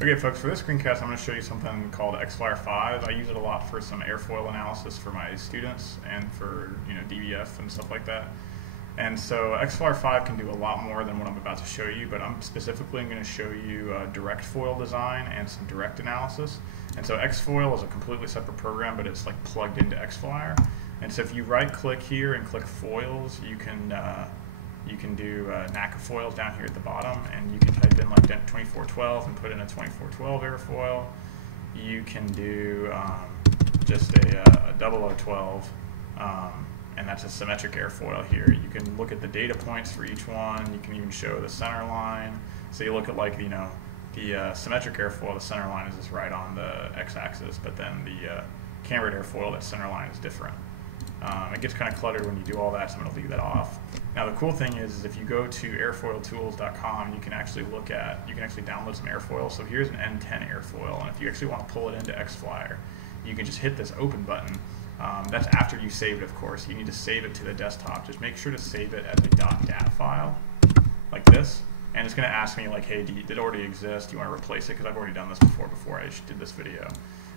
Okay folks, for this screencast I'm going to show you something called XFLR5. I use it a lot for some airfoil analysis for my students and for DVF and stuff like that. And so XFLR5 can do a lot more than what I'm about to show you, but I'm specifically going to show you direct foil design and some direct analysis. And so XFoil is a completely separate program, but it's like plugged into XFLR. And so if you right click here and click foils, you can do NACA foils down here at the bottom, and you can type in like 2412 and put in a 2412 airfoil. You can do just a 0012, and that's a symmetric airfoil here. You can look at the data points for each one. You can even show the center line. So you look at like the symmetric airfoil, the center line is just right on the x-axis, but then the cambered airfoil, that center line is different. It gets kind of cluttered when you do all that, so I'm going to leave that off. Now the cool thing is if you go to airfoiltools.com, you can actually download some airfoil. So here's an N10 airfoil, and if you actually want to pull it into XFLR, you can just hit this open button. That's after you save it, of course. You need to save it to the desktop. Just make sure to save it as a .dat file, like this. And it's going to ask me like, hey, did it already exist? Do you want to replace it? Because I've already done this before I did this video.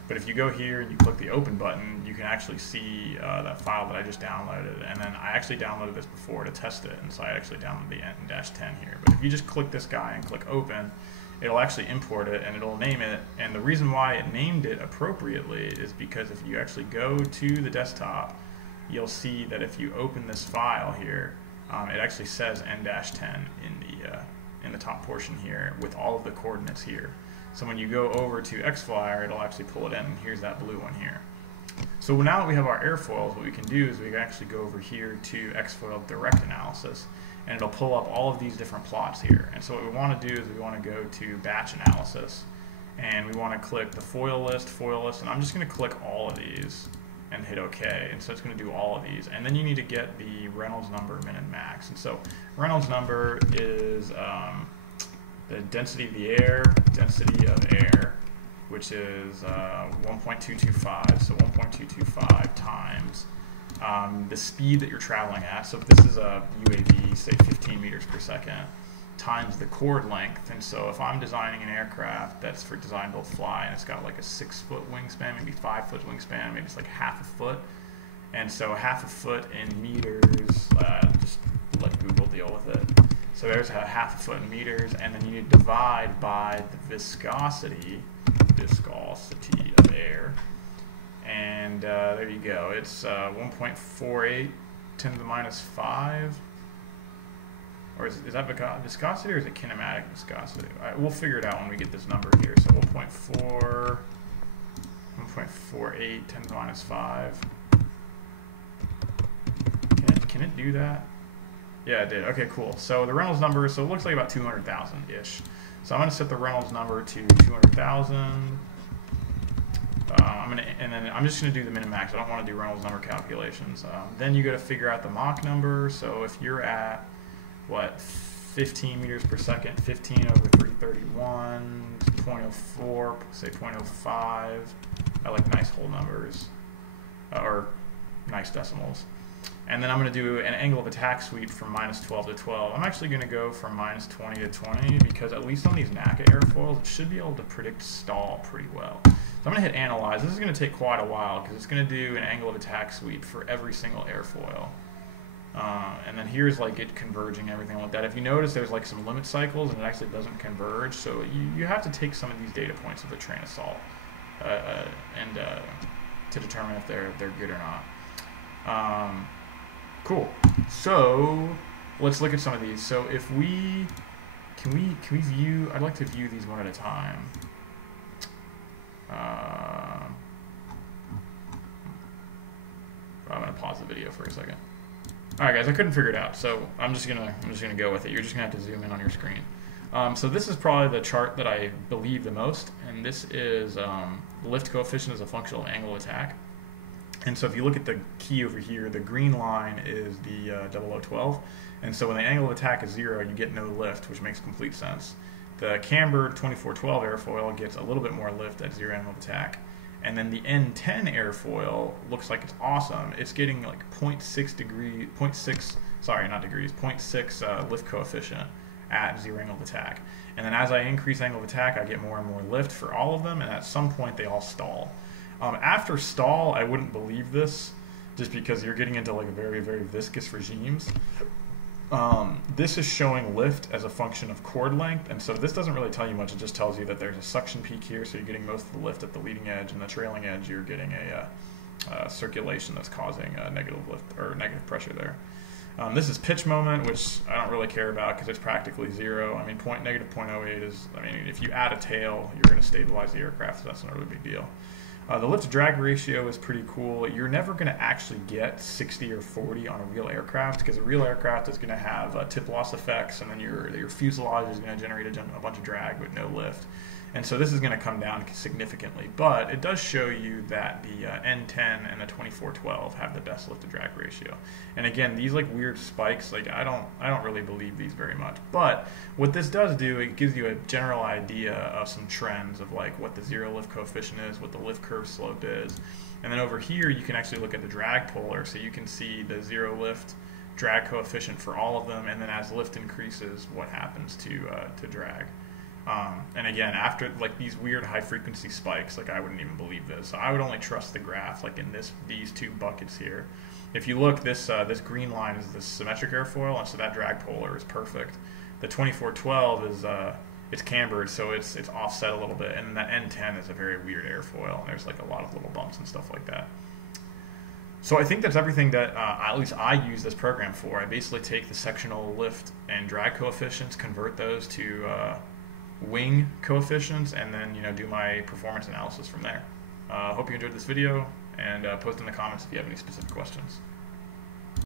But if you go here and you click the open button, you can actually see that file that I just downloaded. And then I actually downloaded this before to test it, and so I actually downloaded the N-10 here. But if you just click this guy and click open, it'll actually import it and it'll name it. And the reason why it named it appropriately is because if you actually go to the desktop, you'll see that if you open this file here, it actually says N-10 in the top portion here with all of the coordinates here. So when you go over to XFLR, it'll actually pull it in, and here's that blue one here. So now that we have our airfoils, what we can do is we can actually go over here to XFoil direct analysis, and it'll pull up all of these different plots here. And so what we want to do is we want to go to batch analysis, and we want to click the foil list, and I'm just going to click all of these and hit OK. And so it's going to do all of these. And then you need to get the Reynolds number min and max. And so Reynolds number is the density of air, which is 1.225, so 1.225 times the speed that you're traveling at. So if this is a UAV, say 15 meters per second, times the chord length. And so if I'm designing an aircraft that's for design, build, fly, and it's got like a 6-foot wingspan, maybe 5-foot wingspan, maybe it's like half a foot. And so half a foot in meters, just let Google deal with it. So there's a half a foot in meters, and then you need to divide by the viscosity of air, and there you go. It's 1.48 10 to the minus 5, or is that viscosity or is it kinematic viscosity? We'll figure it out when we get this number here. So 1.48 10 to the minus 5. Can it do that? Yeah, it did. Okay, cool. So the Reynolds number, so it looks like about 200,000-ish. So I'm going to set the Reynolds number to 200,000. And then I'm just going to do the min and max. I don't want to do Reynolds number calculations. Then you got to figure out the Mach number. So if you're at, what, 15 meters per second, 15 over 331, 0.04, say 0.05. I like nice whole numbers, or nice decimals. And then I'm going to do an angle of attack sweep from minus 12 to 12. I'm actually going to go from minus 20 to 20 because at least on these NACA airfoils, it should be able to predict stall pretty well. So I'm going to hit analyze. This is going to take quite a while because it's going to do an angle of attack sweep for every single airfoil. And then here's like it converging, everything like that. If you notice, there's like some limit cycles and it actually doesn't converge. So you have to take some of these data points with a train of salt to determine if they're good or not. Cool. So let's look at some of these. So if we can we view? I'd like to view these one at a time. I'm gonna pause the video for a second. All right, guys, I couldn't figure it out, so I'm just gonna go with it. You're just gonna have to zoom in on your screen. So this is probably the chart that I believe the most, and this is the lift coefficient as a function of angle of attack. And so if you look at the key over here, the green line is the 0012. And so when the angle of attack is 0, you get no lift, which makes complete sense. The cambered 2412 airfoil gets a little bit more lift at 0 angle of attack. And then the N10 airfoil looks like it's awesome. It's getting like 0.6 lift coefficient at 0 angle of attack. And then as I increase angle of attack, I get more and more lift for all of them, and at some point they all stall. After stall, I wouldn't believe this, just because you're getting into like very, very viscous regimes. This is showing lift as a function of chord length, and so this doesn't really tell you much. It just tells you that there's a suction peak here, so you're getting most of the lift at the leading edge, and the trailing edge you're getting a circulation that's causing a negative lift or negative pressure there. This is pitch moment, which I don't really care about because it's practically 0. I mean, negative 0.08 is, I mean, if you add a tail, you're going to stabilize the aircraft, so that's not a really big deal. The lift-to-drag ratio is pretty cool. You're never going to actually get 60 or 40 on a real aircraft, because a real aircraft is going to have tip loss effects, and then your fuselage is going to generate a bunch of drag with no lift. And so this is going to come down significantly, but it does show you that the N10 and the 2412 have the best lift-to-drag ratio. And again, these like weird spikes, like I don't really believe these very much. But what this does do, it gives you a general idea of some trends of like what the zero lift coefficient is, what the lift curve slope is. And then over here, you can actually look at the drag polar, so you can see the zero lift drag coefficient for all of them, and then as lift increases, what happens to drag. And again, after like these weird high frequency spikes, like I wouldn't even believe this. So I would only trust the graph like in these two buckets here. If you look, this green line is the symmetric airfoil, and so that drag polar is perfect. The 2412 is it's cambered, so it's offset a little bit, and that N10 is a very weird airfoil, and there's like a lot of little bumps and stuff like that. So I think that's everything that at least I use this program for. I basically take the sectional lift and drag coefficients, convert those to wing coefficients, and then do my performance analysis from there. Hope you enjoyed this video, and post in the comments if you have any specific questions.